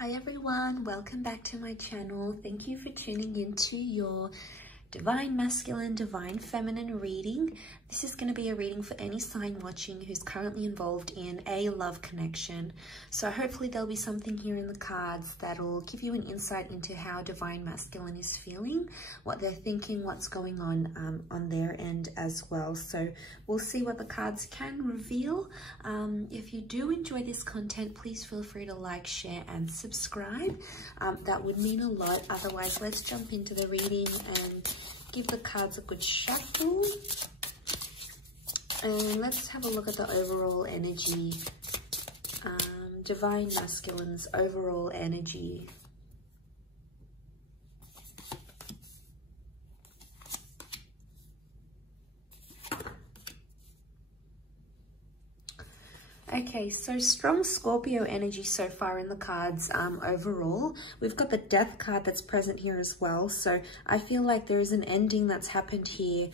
Hi everyone, welcome back to my channel. Thank you for tuning into your Divine Masculine, Divine Feminine reading. This is going to be a reading for any sign watching who's currently involved in a love connection. So hopefully there'll be something here in the cards that'll give you an insight into how Divine Masculine is feeling, what they're thinking, what's going on their end as well. So we'll see what the cards can reveal. If you do enjoy this content, please feel free to like, share and subscribe. That would mean a lot. Otherwise, let's jump into the reading and give the cards a good shuffle. And let's have a look at the overall energy. Divine Masculine's overall energy. Okay, so strong Scorpio energy so far in the cards overall. We've got the Death card that's present here as well. So I feel like there is an ending that's happened here.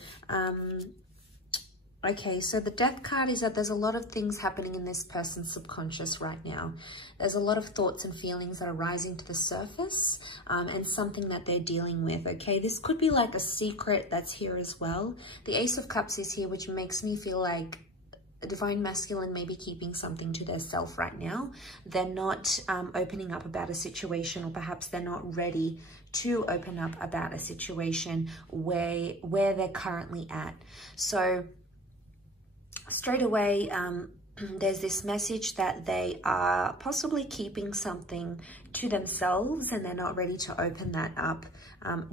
Okay, so the Death card is that there's a lot of things happening in this person's subconscious right now. There's a lot of thoughts and feelings that are rising to the surface and something that they're dealing with, okay? This could be like a secret that's here as well. The Ace of Cups is here, which makes me feel like Divine Masculine may be keeping something to their self right now. They're not opening up about a situation, or perhaps they're not ready to open up about a situation where they're currently at. So straight away, there's this message that they are possibly keeping something to themselves and they're not ready to open that up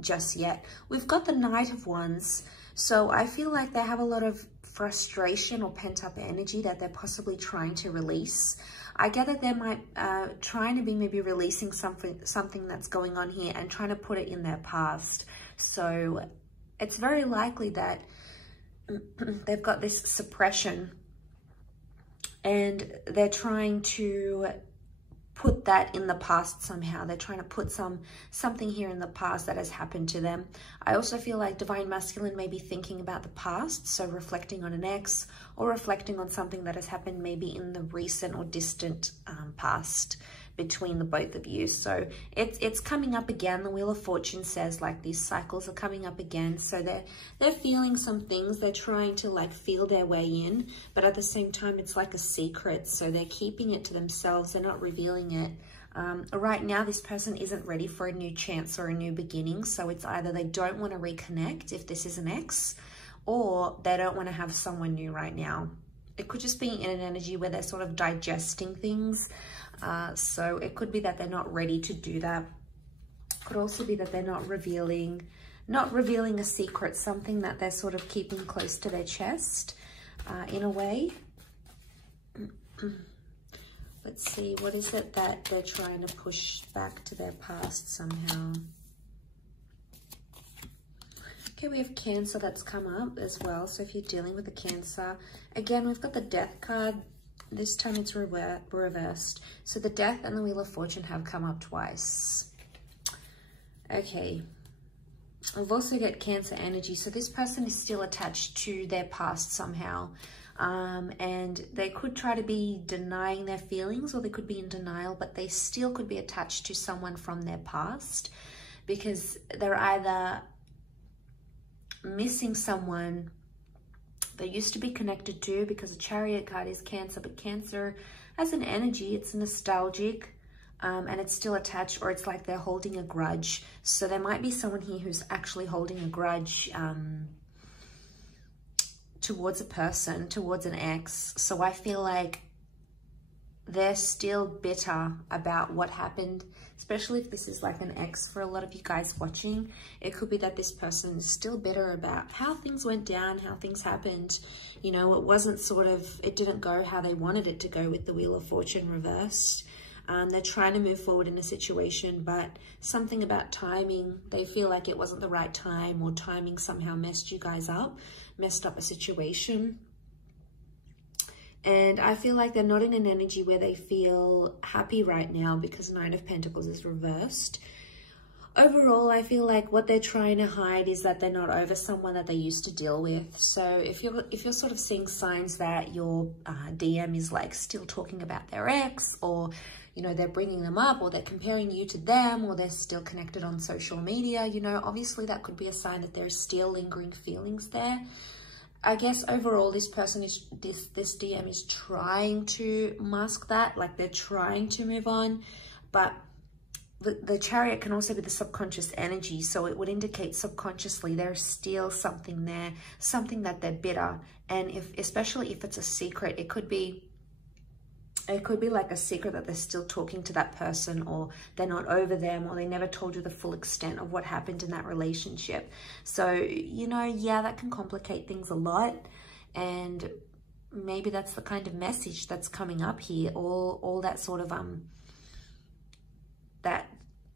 just yet. We've got the Knight of Wands. So I feel like they have a lot of frustration or pent-up energy that they're possibly trying to release. I get that they might trying to be maybe releasing something that's going on here and trying to put it in their past. So it's very likely that they've got this suppression and they're trying to put that in the past somehow. They're trying to put something here in the past that has happened to them. I also feel like Divine Masculine may be thinking about the past, so reflecting on an ex or reflecting on something that has happened maybe in the recent or distant past between the both of you. So it's coming up again. The Wheel of Fortune says like these cycles are coming up again. So they're feeling some things. They're trying to like feel their way in, but at the same time it's like a secret. So they're keeping it to themselves. They're not revealing it. Right now this person isn't ready for a new chance or a new beginning. So it's either they don't want to reconnect if this is an ex, or they don't want to have someone new right now. It could just be in an energy where they're sort of digesting things. So it could be that they're not ready to do that. Could also be that they're not revealing a secret, something that they're sort of keeping close to their chest in a way. Let's see, what is it that they're trying to push back to their past somehow? Okay, we have Cancer that's come up as well. So if you're dealing with a Cancer, again, we've got the Death card. This time it's reversed. So the Death and the Wheel of Fortune have come up twice. Okay. We've also got Cancer energy. So this person is still attached to their past somehow. And they could try to be denying their feelings, or they could be in denial, but they still could be attached to someone from their past, because they're either missing someone they used to be connected to, because the Chariot card is Cancer, but Cancer as an energy, it's nostalgic and it's still attached, or it's like they're holding a grudge. So there might be someone here who's actually holding a grudge towards a person, towards an ex. So I feel like they're still bitter about what happened, especially if this is like an ex for a lot of you guys watching. It could be that this person is still bitter about how things went down, how things happened. You know, it wasn't it didn't go how they wanted it to go with the Wheel of Fortune reversed. They're trying to move forward in a situation, but something about timing, they feel like it wasn't the right time, or timing somehow messed you guys up, messed up a situation. And I feel like they're not in an energy where they feel happy right now, because Nine of Pentacles is reversed. Overall, I feel like what they're trying to hide is that they're not over someone that they used to deal with. So if you're sort of seeing signs that your DM is like still talking about their ex, or you know, they're bringing them up, or they're comparing you to them, or they're still connected on social media, you know, obviously that could be a sign that there's still lingering feelings there. I guess overall this person is, this DM is trying to mask that, like they're trying to move on, but the Chariot can also be the subconscious energy, so it would indicate subconsciously there's still something there, something that they're bitter. And especially if it's a secret, it could be like a secret that they're still talking to that person, or they're not over them, or they never told you the full extent of what happened in that relationship. So, you know, yeah, that can complicate things a lot. And maybe that's the kind of message that's coming up here. All that sort of, that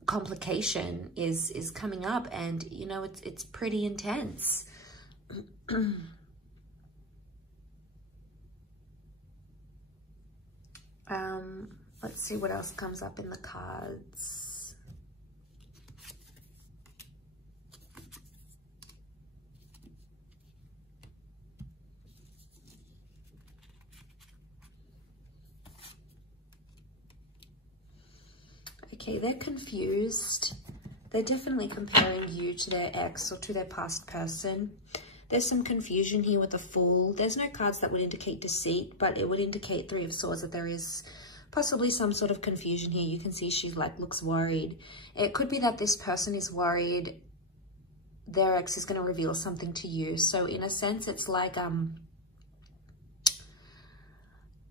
complication is coming up, and, you know, it's pretty intense. Let's see what else comes up in the cards. Okay, they're confused. They're definitely comparing you to their ex or to their past person. There's some confusion here with the Fool. There's no cards that would indicate deceit, but it would indicate Three of Swords, that there is possibly some sort of confusion here. You can see she looks worried. It could be that this person is worried their ex is going to reveal something to you. So in a sense, it's like,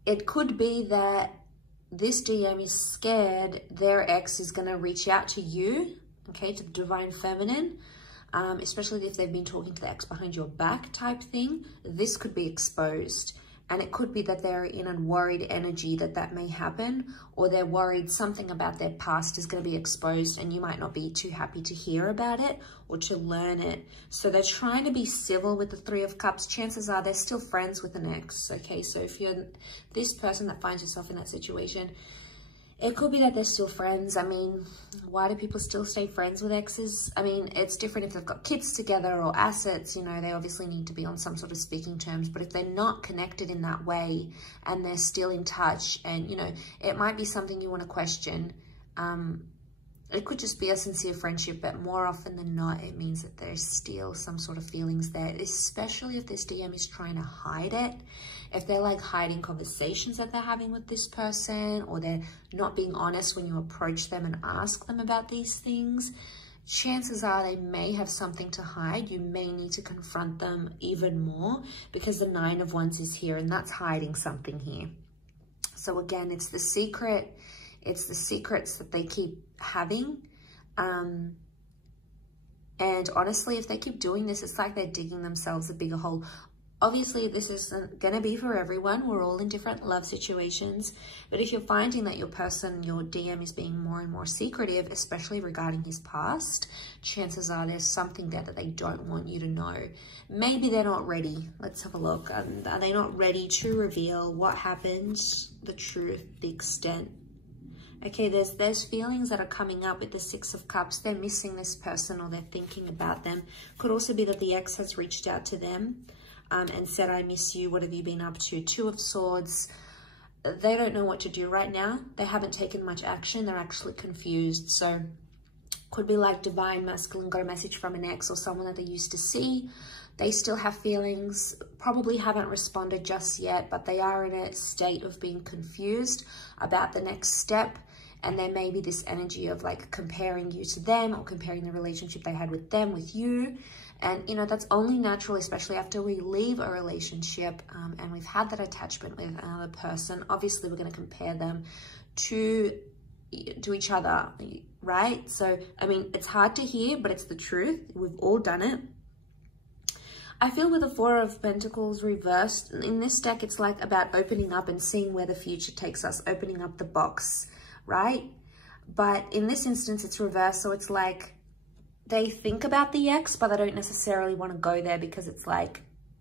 it could be that this DM is scared their ex is going to reach out to you, okay, to the Divine Feminine, especially if they've been talking to the ex behind your back type thing. This could be exposed. And it could be that they're in a worried energy that may happen, or they're worried something about their past is going to be exposed and you might not be too happy to hear about it or to learn it. So they're trying to be civil with the Three of Cups. Chances are they're still friends with an ex, okay? So if you're this person that finds yourself in that situation, it could be that they're still friends. I mean, why do people still stay friends with exes? I mean, it's different if they've got kids together or assets, you know, they obviously need to be on some sort of speaking terms. But if they're not connected in that way and they're still in touch, and, you know, it might be something you want to question. It could just be a sincere friendship, but more often than not, it means that there's still some sort of feelings there, especially if this DM is trying to hide it. If they're like hiding conversations that they're having with this person, or they're not being honest when you approach them and ask them about these things, chances are they may have something to hide. You may need to confront them even more, because the Nine of Wands is here, and that's hiding something here. So again, it's the secret. It's the secrets that they keep having. And honestly, if they keep doing this, it's like they're digging themselves a bigger hole. Obviously, this isn't going to be for everyone. We're all in different love situations. But if you're finding that your person, your DM, is being more and more secretive, especially regarding his past, chances are there's something there that they don't want you to know. Maybe they're not ready. Let's have a look. Are they not ready to reveal what happened, the truth, the extent? Okay, there's feelings that are coming up with the Six of Cups. They're missing this person, or they're thinking about them. Could also be that the ex has reached out to them and said, I miss you, what have you been up to? Two of Swords. They don't know what to do right now. They haven't taken much action. They're actually confused. So could be like Divine Masculine got a message from an ex or someone that they used to see. They still have feelings, probably haven't responded just yet, but they are in a state of being confused about the next step. And there may be this energy of like comparing you to them, or comparing the relationship they had with them with you. And, you know, that's only natural, especially after we leave a relationship and we've had that attachment with another person. Obviously, we're going to compare them to each other, right? So, I mean, it's hard to hear, but it's the truth. We've all done it. I feel with the Four of Pentacles reversed, in this deck, it's like about opening up and seeing where the future takes us, opening up the box, right? But in this instance, it's reversed. So it's like they think about the ex, but they don't necessarily want to go there, because it's like,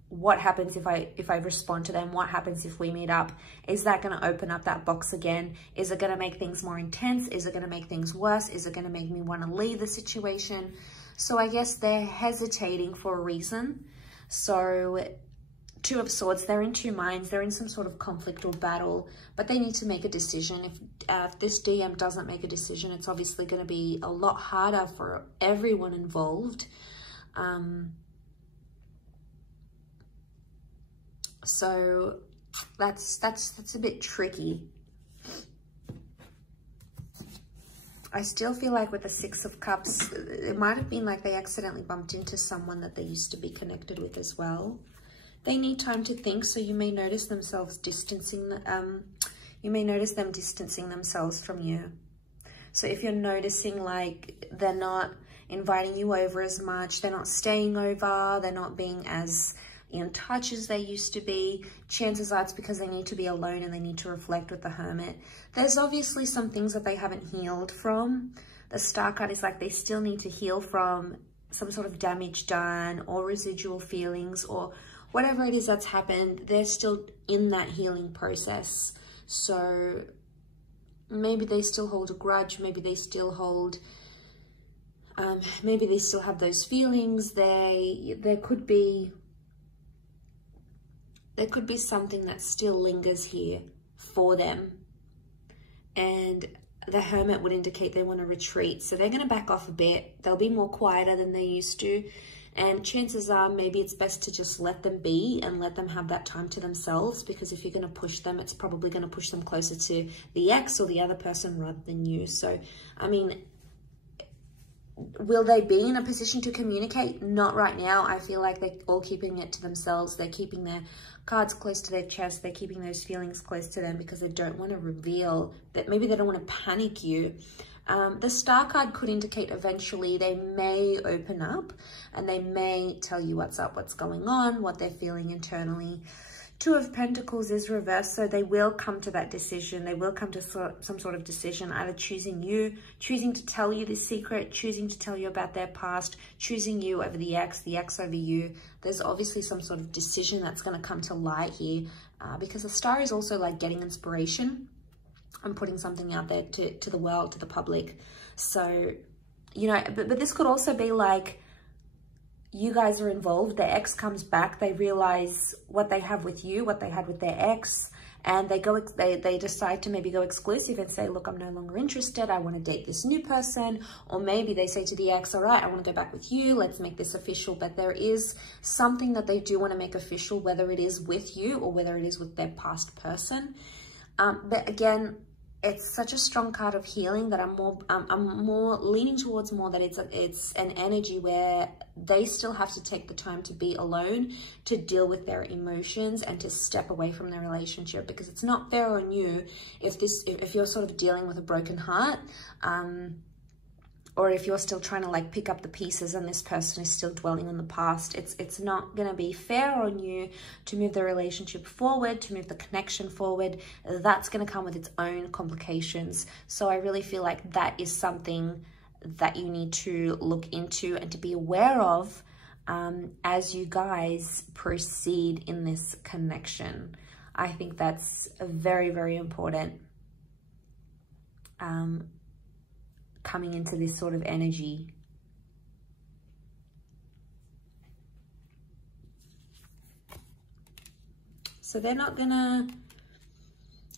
what happens if I respond to them? What happens if we meet up? Is that going to open up that box again? Is it going to make things more intense? Is it going to make things worse? Is it going to make me want to leave the situation? So I guess they're hesitating for a reason. So Two of Swords, they're in two minds. They're in some sort of conflict or battle, but they need to make a decision. If this DM doesn't make a decision, it's obviously going to be a lot harder for everyone involved. So that's a bit tricky. I still feel like with the Six of Cups, it might have been like they accidentally bumped into someone that they used to be connected with as well. They need time to think, so you may notice themselves distancing, you may notice them distancing themselves from you. So if you're noticing like they're not inviting you over as much, they're not staying over, they're not being as in touch as they used to be, chances are it's because they need to be alone and they need to reflect with the Hermit. There's obviously some things that they haven't healed from. The Star card is like they still need to heal from some sort of damage done or residual feelings or whatever it is that's happened. They're still in that healing process. So maybe they still hold a grudge, maybe they still hold, maybe they still have those feelings. There could be something that still lingers here for them. And the Hermit would indicate they want to retreat. So they're going to back off a bit. They'll be more quieter than they used to. And chances are maybe it's best to just let them be and let them have that time to themselves, because if you're going to push them, it's probably going to push them closer to the ex or the other person rather than you. So, I mean, will they be in a position to communicate? Not right now. I feel like they're all keeping it to themselves. They're keeping their cards close to their chest. They're keeping those feelings close to them because they don't want to reveal that. Maybe they don't want to panic you. The Star card could indicate eventually they may open up and they may tell you what's up, what's going on, what they're feeling internally. Two of Pentacles is reversed, so they will come to that decision. They will come to some sort of decision, either choosing you, choosing to tell you this secret, choosing to tell you about their past, choosing you over the ex over you. There's obviously some sort of decision that's going to come to light here, because the Star is also like getting inspiration and putting something out there to the world, to the public. So, you know, but this could also be like, you guys are involved, their ex comes back, they realize what they have with you, what they had with their ex, and they decide to maybe go exclusive and say, look, I'm no longer interested, I want to date this new person. Or maybe they say to the ex, all right, I want to go back with you, let's make this official. But there is something that they do want to make official, whether it is with you or whether it is with their past person. But again, it's such a strong card of healing that I'm more leaning towards more that it's an energy where they still have to take the time to be alone, to deal with their emotions and to step away from their relationship, because it's not fair on you if you're sort of dealing with a broken heart, or if you're still trying to like pick up the pieces and this person is still dwelling on the past. It's not going to be fair on you to move the relationship forward, to move the connection forward. That's going to come with its own complications. So I really feel like that is something that you need to look into and to be aware of as you guys proceed in this connection. I think that's very, very important. Coming into this sort of energy. So they're not gonna,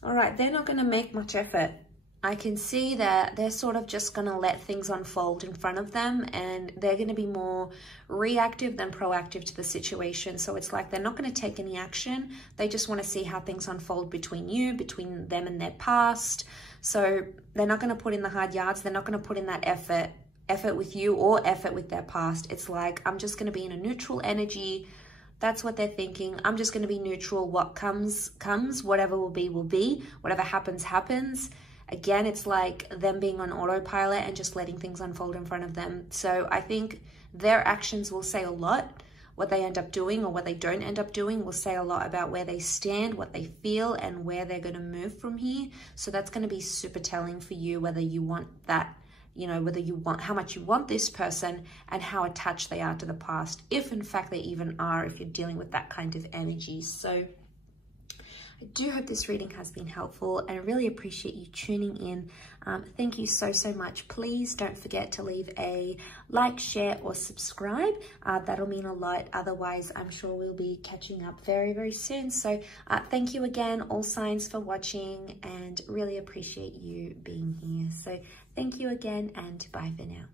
all right, they're not gonna make much effort. I can see that they're sort of just gonna let things unfold in front of them, and they're gonna be more reactive than proactive to the situation. So it's like they're not gonna take any action. They just wanna see how things unfold between you, between them and their past. So they're not going to put in the hard yards. They're not going to put in that effort with you or effort with their past. It's like, I'm just going to be in a neutral energy. That's what they're thinking. I'm just going to be neutral. What comes, comes. Whatever will be, will be. Whatever happens, happens. Again, it's like them being on autopilot and just letting things unfold in front of them. So I think their actions will say a lot. What they end up doing or what they don't end up doing will say a lot about where they stand, what they feel, and where they're going to move from here. So that's going to be super telling for you, whether you want that, you know, whether you want, how much you want this person and how attached they are to the past, if in fact they even are, if you're dealing with that kind of energy. So I do hope this reading has been helpful, and I really appreciate you tuning in. Thank you so much. Please don't forget to leave a like, share, or subscribe. That'll mean a lot. Otherwise, I'm sure we'll be catching up very soon. So thank you again, all signs, for watching, and really appreciate you being here. So thank you again, and bye for now.